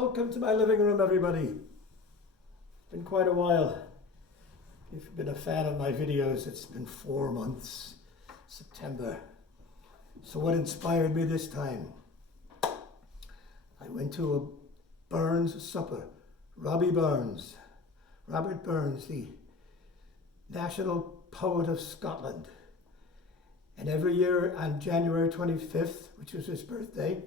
Welcome to my living room, everybody. It's been quite a while. If you've been a fan of my videos, it's been 4 months, September. So what inspired me this time? I went to a Burns supper. Robert Burns, the national poet of Scotland. And every year on January 25th, which was his birthday,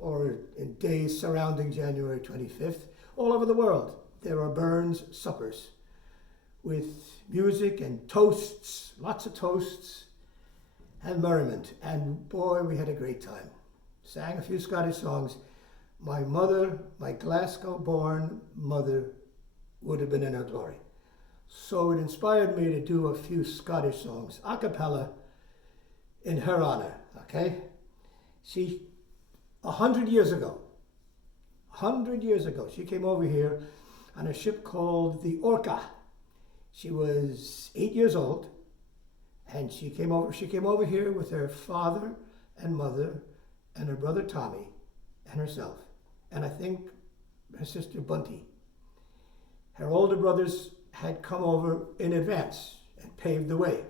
or in days surrounding January 25th, all over the world, there are Burns suppers with music and toasts, lots of toasts and merriment. And boy, we had a great time. Sang a few Scottish songs. My mother, my Glasgow-born mother, would have been in her glory. So it inspired me to do a few Scottish songs, a cappella, in her honor, okay? She, 100 years ago, she came over here on a ship called the Orca. She was 8 years old, and she came over here with her father and mother and her brother Tommy and herself, and I think her sister Bunty. Her older brothers had come over in advance and paved the way.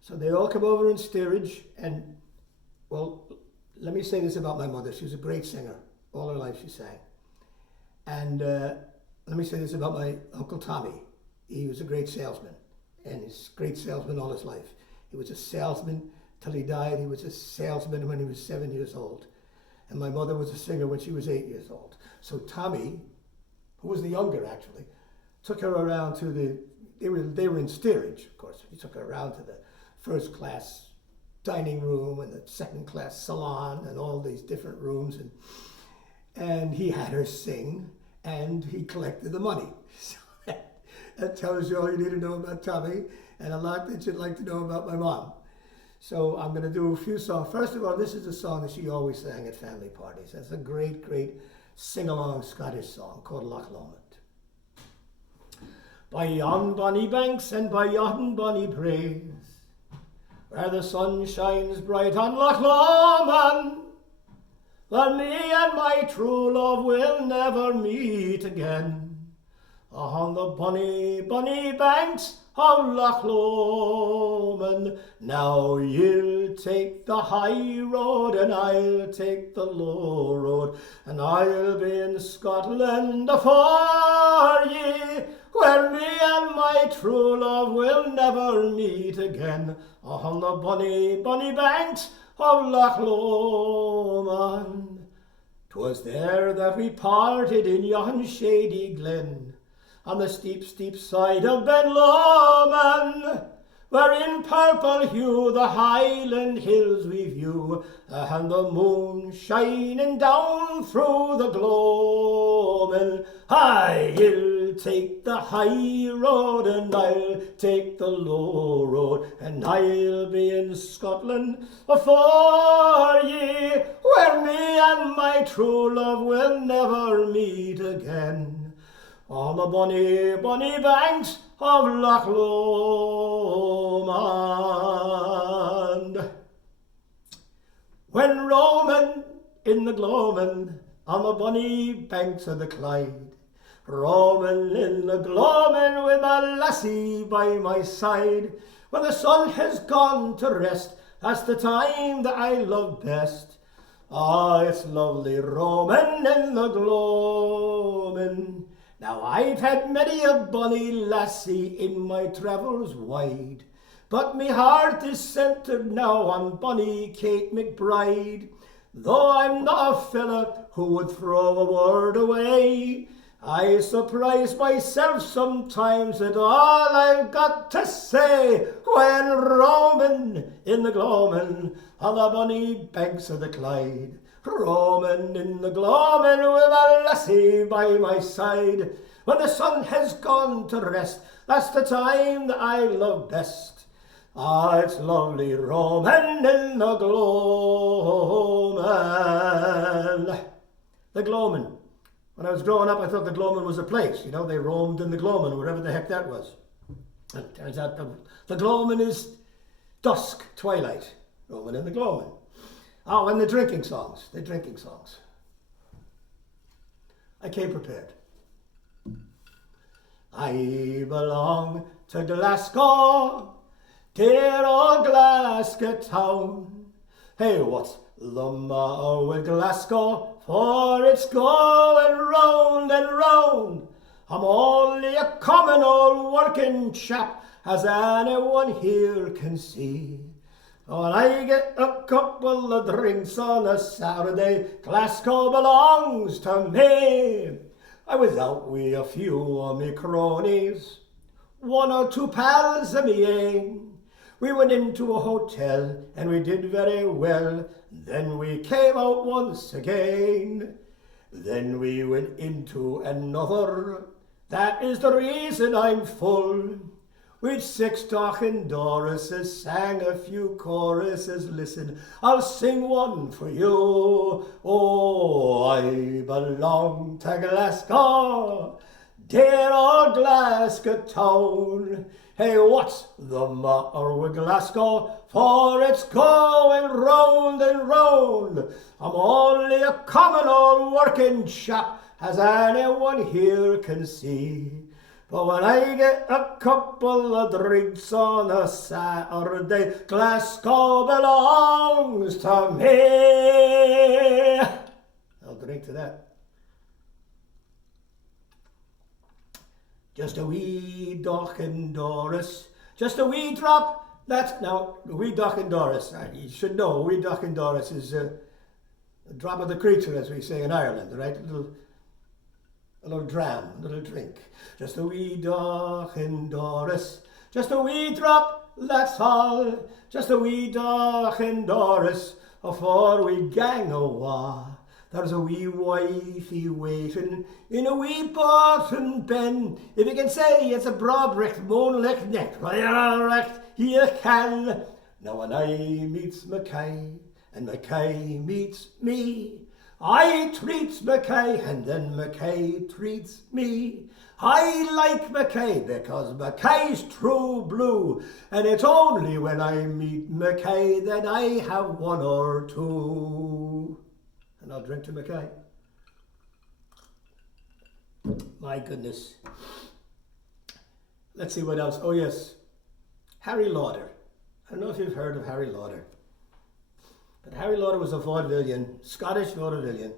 So they all come over in steerage, and, well, let me say this about my mother. She was a great singer. All her life she sang. And let me say this about my Uncle Tommy. He was a great salesman, and he's a great salesman all his life. He was a salesman till he died. He was a salesman when he was 7 years old. And my mother was a singer when she was 8 years old. So Tommy, who was the younger actually, took her around to they were in steerage, of course. He took her around to the first class dining room and the second class salon and all these different rooms, and he had her sing, and he collected the money. So that tells you all you need to know about Tommy, and a lot that you'd like to know about my mom. So I'm going to do a few songs. First of all, this is a song that she always sang at family parties. It's a great, great sing-along Scottish song called Loch Lomond. By yon bonny banks and by yon bonny braes, where the sun shines bright on Loch Lomond, where me and my true love will never meet again, on the bonny, bonny banks of Loch Lomond. Now you'll take the high road and I'll take the low road, and I'll be in Scotland afore ye, where me and my true love will never meet again, on the bonny, bonny banks of Loch Lomond. 'Twas there that we parted in yon shady glen, on the steep, steep side of Ben Lomond, where in purple hue the Highland hills we view, and the moon shining down through the gloaming. I'll take the high road and I'll take the low road, and I'll be in Scotland afore ye, where me and my true love will never meet again, on the bonny, bonny banks of Loch Lomond. When roaming in the gloaming on the bonny banks of the Clyde, roaming in the gloaming with my lassie by my side, when the sun has gone to rest, that's the time that I love best. Ah, it's lovely roaming in the gloaming. Now I've had many a bonny lassie in my travels wide, but me heart is centred now on bonny Kate McBride. Though I'm not a fella who would throw a word away, I surprise myself sometimes at all I've got to say, when roaming in the gloaming on the bonny banks of the Clyde, roaming in the gloaming with a lassie by my side, when the sun has gone to rest, that's the time that I love best. Ah, it's lovely roaming in the gloaming. The gloaming. When I was growing up, I thought the gloaming was a place. You know, they roamed in the gloaming, whatever the heck that was. And it turns out the gloaming is dusk, twilight, roaming in the gloaming. Oh, and the drinking songs. I came prepared. I belong to Glasgow, dear old Glasgow town. Hey, what's the matter with Glasgow? For it's going round and round. I'm only a common old working chap, as anyone here can see. When I get a couple of drinks on a Saturday, Glasgow belongs to me. I was out with a few of me cronies, one or two pals of me ain. We went into a hotel and we did very well. Then we came out once again. Then we went into another. That is the reason I'm full. With 6 talking Dorises, sang a few choruses. Listen, I'll sing one for you. Oh, I belong to Glasgow, dear old Glasgow town. Hey, what's the matter with Glasgow? For it's going round and round. I'm only a common old working chap, as anyone here can see. But when I get a couple of drinks on a Saturday, Glasgow belongs to me. I'll drink to that. Just a wee Dockin Doris, just a wee drop. That's now a wee Dockin Doris. You should know a wee Dockin Doris is a drop of the creature, as we say in Ireland, right? A little dram, a little drink. Just a wee Dockin Doris, just a wee drop, that's all. Just a wee Dockin Doris, afore we gang awa. There's a wee wifey waiting in a wee bottom ben. If you can say it's a broad-brick, moonlight neck, well, you're right, you can. Now when I meets Mackay, and Mackay meets me, I treats Mackay, and then Mackay treats me. I like Mackay because Mackay's true blue, and it's only when I meet Mackay that I have one or two. And I'll drink to Mackay. My goodness. Let's see what else. Oh yes, Harry Lauder. I don't know if you've heard of Harry Lauder. But Harry Lauder was a vaudevillian, Scottish vaudevillian.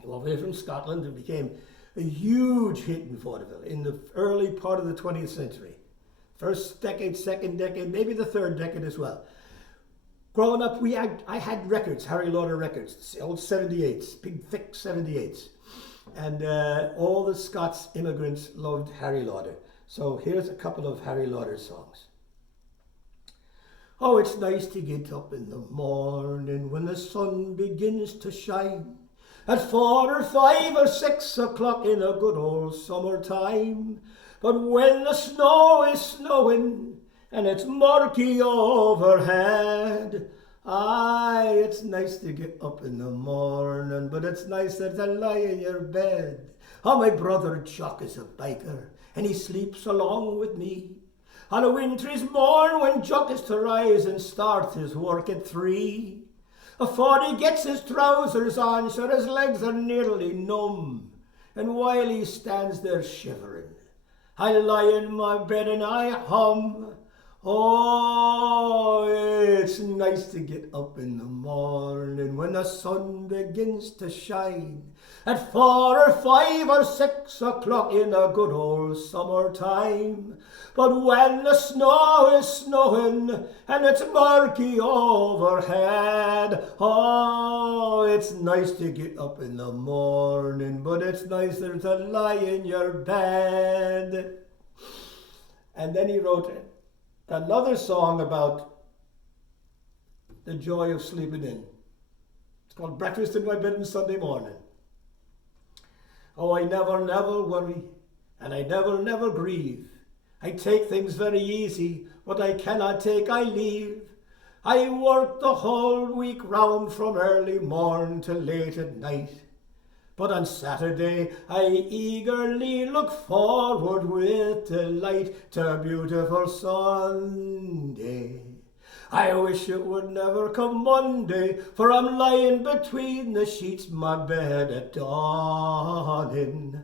He went away from Scotland and became a huge hit in vaudeville in the early part of the 20th century. First decade, second decade, maybe the third decade as well. Growing up, I had records, Harry Lauder records, old 78s, big thick 78s. And all the Scots immigrants loved Harry Lauder. So here's a couple of Harry Lauder songs. Oh, it's nice to get up in the morning when the sun begins to shine. At 4 or 5 or 6 o'clock in a good old summertime. But when the snow is snowing and it's murky overhead, aye, it's nice to get up in the morning, but it's nicer to lie in your bed. Oh, my brother Chuck is a biker, and he sleeps along with me. On a wintry's morn when Chuck is to rise and start his work at 3. Afore he gets his trousers on, sure his legs are nearly numb. And while he stands there shivering, I lie in my bed and I hum. Oh, it's nice to get up in the morning when the sun begins to shine. At 4 or 5 or 6 o'clock in a good old summertime. But when the snow is snowing and it's murky overhead, oh, it's nice to get up in the morning, but it's nicer to lie in your bed. And then he wrote another song about the joy of sleeping in. It's called Breakfast in My Bed on Sunday Morning. Oh, I never worry, and I never grieve. I take things very easy, what I cannot take I leave. I work the whole week round from early morn till late at night. But on Saturday I eagerly look forward with delight to a beautiful Sunday. I wish it would never come Monday, for I'm lying between the sheets, my bed at dawning.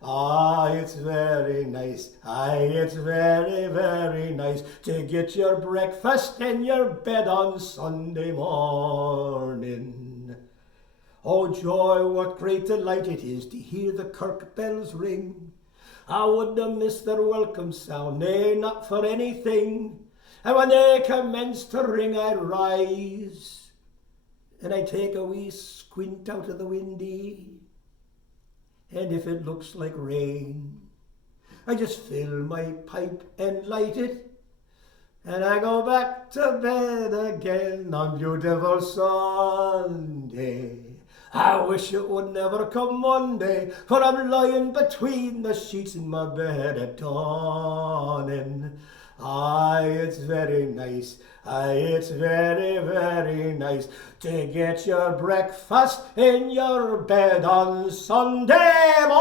Ah, it's very nice, aye, it's very, very nice to get your breakfast in your bed on Sunday morning. Oh joy, what great delight it is to hear the kirk bells ring. I wouldn't miss their welcome sound, nay, not for anything. And when they commence to ring, I rise, and I take a wee squint out of the windy. And if it looks like rain, I just fill my pipe and light it, and I go back to bed again on beautiful Sunday. I wish it would never come Monday, for I'm lying between the sheets in my bed at dawning. Aye, it's very nice, aye, it's very, very nice to get your breakfast in your bed on Sunday morning.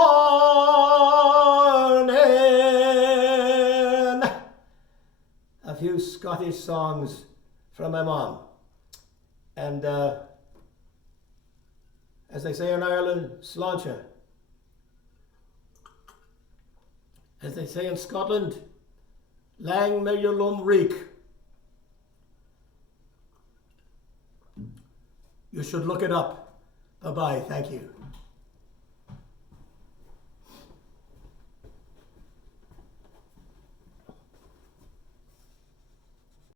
A few Scottish songs from my mom. And as they say in Ireland, sláinte. As they say in Scotland, lang may your lum reek. You should look it up. Bye-bye. Thank you.